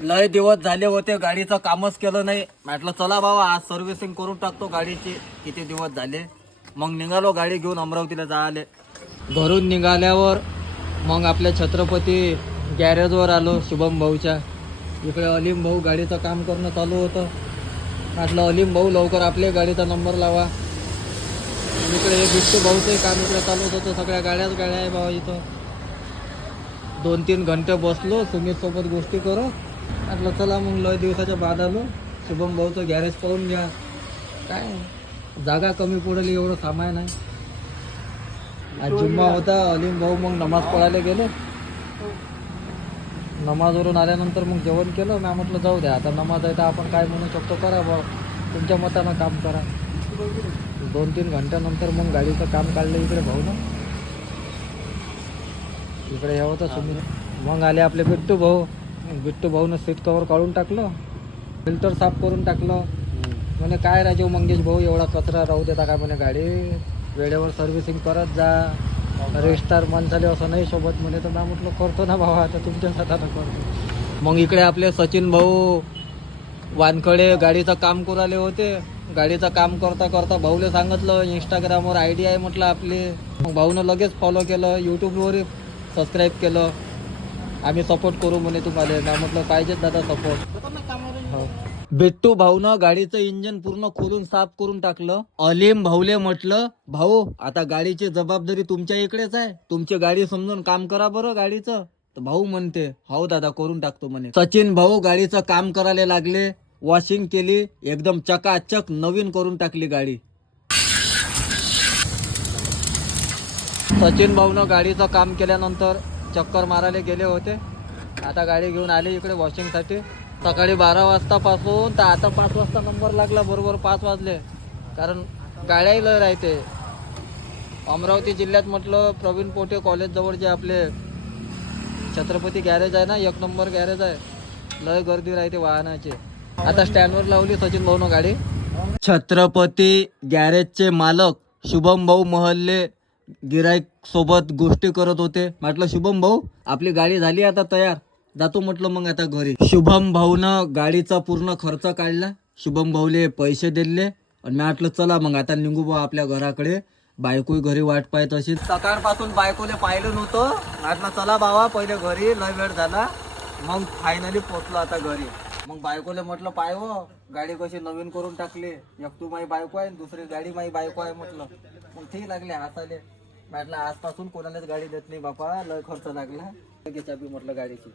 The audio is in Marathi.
लय दिवस झाले होते गाडीचं कामच केलं नाही. म्हटलं चला बाबा आज सर्व्हिसिंग करून टाकतो गाडीची. किती दिवस झाले. मग निघालो गाडी घेऊन अमरावतीला जायले. घरून निघाल्यावर मग आपल्या छत्रपती गॅरेजवर आलो शुभम भाऊच्या. इकडे अलीम भाऊ गाडीचं काम करणं चालू होतं. म्हटलं अलीम भाऊ लवकर आपल्या गाडीचा नंबर लावा. इकडे हे बिट्टू भाऊचंही काम इकडे चालू होतं. सगळ्या गाड्याच गाड्या आहे बाबा इथं. 2-3 घंटे बसलो सुमित सोबत गोष्टी करत. म्हटलं चला मग लय दिवसाच्या बाद आलो. शुभम भाऊचं गॅरेज पाहून घ्या. काय जागा कमी पडली एवढं सामान आहे. आज जुम्मा होता. अलीम भाऊ मग नमाज पढायला गेले. नमाजवरून आल्यानंतर मग जेवण केलं. मी म्हटलं जाऊ द्या आता नमाज आहे तर आपण काय म्हणू शकतो करा बा तुमच्या मतानं काम करा. 2-3 घंट्यानंतर मग गाडीचं काम काढलं इकडे भाऊ ना. इकडे हे होतं सुमित. मग आले आपले बिट्टू भाऊ. बिट्टू भाऊनं सीट कवर काढून टाकलं. फिल्टर साफ करून टाकलं. म्हणे काय राजीव मंगेश भाऊ एवढा कचरा राहू देता काय म्हणे गाडी. वेळेवर सर्व्हिसिंग करत जा. रेस्टार मन झाले असं नाही सोबत म्हणे. तर ना म्हटलं करतो ना भावा आता तुमच्या हातानं करतो. मग इकडे आपले सचिन भाऊ वानखडे गाडीचं काम करू आले होते. गाडीचं काम करता करता भाऊले सांगितलं इंस्टाग्रामवर ID आहे म्हटलं आपली. मग भाऊनं लगेच फॉलो केलं. यूट्यूबवर सबस्क्राईब केलं. आम्ही सपोर्ट करू म्हणे तुम्हाला. ना म्हटलं पाहिजेच दादा सपोर्ट. बिट्टू भाऊनं गाडीचं इंजिन पूर्ण खोलून साफ करून टाकलं. अलीम भाऊले म्हटलं भाऊ आता गाडीची जबाबदारी तुमच्या इकडेच आहे. तुमची गाडी समजून काम करा बरं गाडीचं. तर भाऊ म्हणते हो दादा करून टाकतो म्हणे. सचिन भाऊ गाडीचं काम करायला लागले. वॉशिंग केली. एकदम चकाचक नवीन करून टाकली गाडी. सचिन भाऊनं गाडीचं काम केल्यानंतर चक्कर मारायला गेले होते. आता गाडी घेऊन आले इकडे वॉशिंगसाठी. सकाळी 12 वाजतापासून तर आता 5 वाजता नंबर लागला. बरोबर 5 वाजले. कारण गाड्याही लय राहते. अमरावती जिल्ह्यात म्हटलं प्रवीण पोटे कॉलेजजवळ जे आपले छत्रपती गॅरेज आहे ना 1 नंबर गॅरेज आहे. लय गर्दी राहते वाहनाची. आता स्टँडवर लावली सचिन भाऊनं गाडी. छत्रपती गॅरेजचे मालक शुभम भाऊ महल्ले गिराईक सोबत गोष्टी करत होते. म्हटलं शुभम भाऊ आपली गाडी झाली आता तयार. जातो म्हटलं मग आता घरी. शुभम भाऊनं गाडीचा पूर्ण खर्च काढला. शुभम भाऊले पैसे दिले आणि मी म्हटलं चला मग आता निघू बा आपल्या घराकडे. बायको घरी वाट पाहत अशी. सकाळपासून बायकोले पाहिलं नव्हतं. म्हटलं चला बाबा पहिले घरी लय वेळ झाला. मग फायनली पोचलो आता घरी. मग बायकोले म्हटलं पाय हो गाडी कशी नवीन करून टाकली. एक तू माझी बायको आहे दुसरी गाडी माझी बायको आहे म्हटलं. मग ठीक लागले हाताले. म्हटलं आजपासून कोणालाच गाडी देत नाही बापा लय खर्च लागला. चाबी म्हटलं गाडीची.